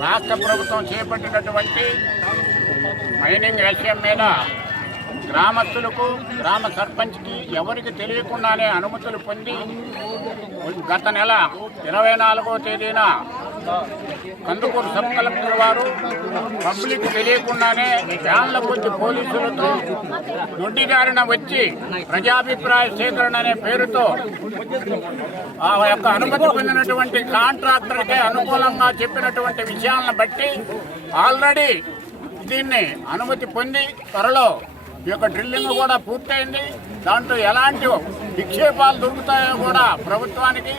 రాష్ట్ర ప్రభుత్వం చేపట్టినటువంటి మైనింగ్ విషయం మీద గ్రామస్తులకు గ్రామ సర్పంచ్కి ఎవరికి తెలియకుండానే అనుమతులు పొంది గత నెల ఇరవై నాలుగో తేదీన కందుకూరు సబ్ కలెక్టర్ వారు పబ్లిక్ తెలియకుండానే ఫ్యాన్ల కొద్ది పోలీసులతో దొడ్డిదారిన వచ్చి ప్రజాభిప్రాయ సేకరణ అనే పేరుతో ఆ యొక్క అనుమతి పొందినటువంటి కాంట్రాక్టర్కే అనుకూలంగా చెప్పినటువంటి విషయాలను బట్టి ఆల్రెడీ దీన్ని అనుమతి పొంది త్వరలో ఈ యొక్క డ్రిల్లింగ్ కూడా పూర్తయింది. దాంట్లో ఎలాంటి విక్షేపాలు దొరుకుతాయో కూడా ప్రభుత్వానికి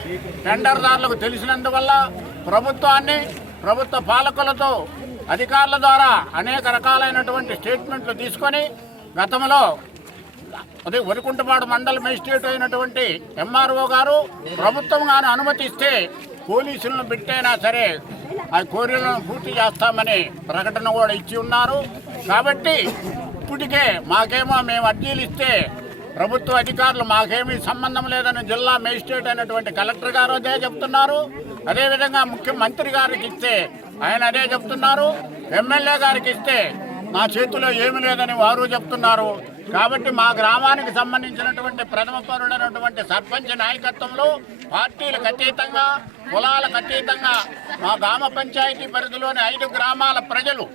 టెండర్దారులకు తెలిసినందువల్ల ప్రభుత్వాన్ని ప్రభుత్వ పాలకులతో అధికారుల ద్వారా అనేక రకాలైనటువంటి స్టేట్మెంట్లు తీసుకొని గతంలో అదే వరికుంటపాడు మండల మేజిస్ట్రేట్ అయినటువంటి ఎంఆర్ఓ గారు ప్రభుత్వం గాను అనుమతిస్తే పోలీసులను పెట్టైనా సరే ఆ కోరికలను పూర్తి చేస్తామని ప్రకటన కూడా ఇచ్చి ఉన్నారు. కాబట్టి ఇప్పటికే మాకేమో మేము అర్జీలు ఇస్తే ప్రభుత్వ అధికారులు మాకేమీ సంబంధం లేదని జిల్లా మేజిస్ట్రేట్ అయినటువంటి కలెక్టర్ గారు అదే చెప్తున్నారు. అదేవిధంగా ముఖ్యమంత్రి గారికి ఇస్తే ఆయన అదే చెప్తున్నారు. ఎమ్మెల్యే గారికి ఇస్తే నా చేతిలో ఏమి లేదని వారు చెప్తున్నారు. కాబట్టి మా గ్రామానికి సంబంధించినటువంటి ప్రథమ పౌరుడైనటువంటి సర్పంచ్ నాయకత్వంలో పార్టీలకు అతీతంగా కులాలకు అతీతంగా మా గ్రామ పంచాయతీ పరిధిలోని ఐదు గ్రామాల ప్రజలు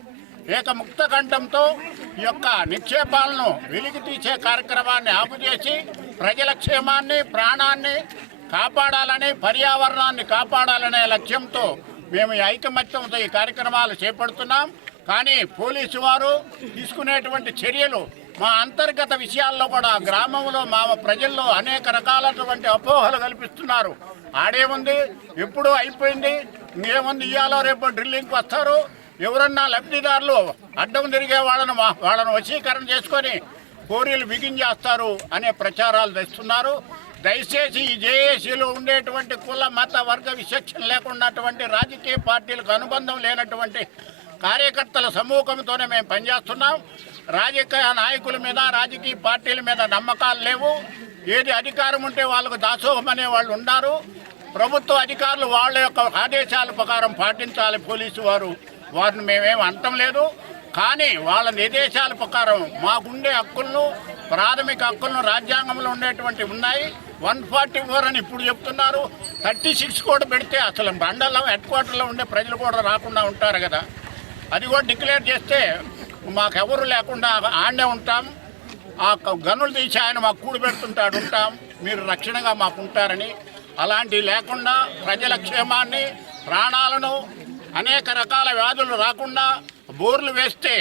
ఏకముక్త కంఠంతో ఈ యొక్క నిక్షేపాలను వెలికి తీసే కార్యక్రమాన్ని ఆపుచేసి ప్రజల క్షేమాన్ని ప్రాణాన్ని కాపాడాలని పర్యావరణాన్ని కాపాడాలనే లక్ష్యంతో మేము ఐకమత్యంతో ఈ కార్యక్రమాలు చేపడుతున్నాం. కానీ పోలీసు వారు తీసుకునేటువంటి చర్యలు మా అంతర్గత విషయాల్లో కూడా గ్రామంలో మా ప్రజల్లో అనేక రకాలైనటువంటి అపోహలు కల్పిస్తున్నారు. ఆడేముంది? ఎప్పుడు అయిపోయింది. ఏముంది ఇవ్వాలో రేపు డ్రిల్లింగ్కి వస్తారు. ఎవరన్నా లబ్ధిదారులు అడ్డం తిరిగే వాళ్ళను వాళ్ళను వశీకరణ చేసుకొని కోరీలు బిగించేస్తారు అనే ప్రచారాలు తెస్తున్నారు. దయచేసి ఈ జేఏసీలో ఉండేటువంటి కుల మత వర్గ విశక్షణ లేకున్నటువంటి రాజకీయ పార్టీలకు అనుబంధం లేనటువంటి కార్యకర్తల సమూహంతోనే మేము పనిచేస్తున్నాం. రాజకీయ నాయకుల మీద రాజకీయ పార్టీల మీద నమ్మకాలు లేవు. ఏది అధికారం ఉంటే వాళ్ళకు దాసోహం అనే వాళ్ళు ఉన్నారు ప్రభుత్వ అధికారులు వాళ్ళ యొక్క ఆదేశాల ప్రకారం పాటించాలి పోలీసు వారు. వారిని మేమేం అంటం లేదు. కానీ వాళ్ళ నిర్దేశాల ప్రకారం మాకుండే హక్కులను ప్రాథమిక హక్కులను రాజ్యాంగంలో ఉండేటువంటి ఉన్నాయి. వన్ ఫార్టీ ఫోర్ అని ఇప్పుడు చెప్తున్నారు. థర్టీ సిక్స్ కూడా పెడితే అసలు బండల్లో హెడ్ క్వార్టర్లో ఉండే ప్రజలు కూడా రాకుండా ఉంటారు కదా. అది కూడా డిక్లేర్ చేస్తే మాకెవరు లేకుండా ఆడే ఉంటాం. ఆ గనులు తీసి ఆయన మాకు కూడి పెడుతుంటాడు ఉంటాం. మీరు రక్షణగా మాకు ఉంటారని అలాంటివి లేకుండా ప్రజల క్షేమాన్ని ప్రాణాలను అనేక రకాల వ్యాధులు రాకుండా బోర్లు వేస్తే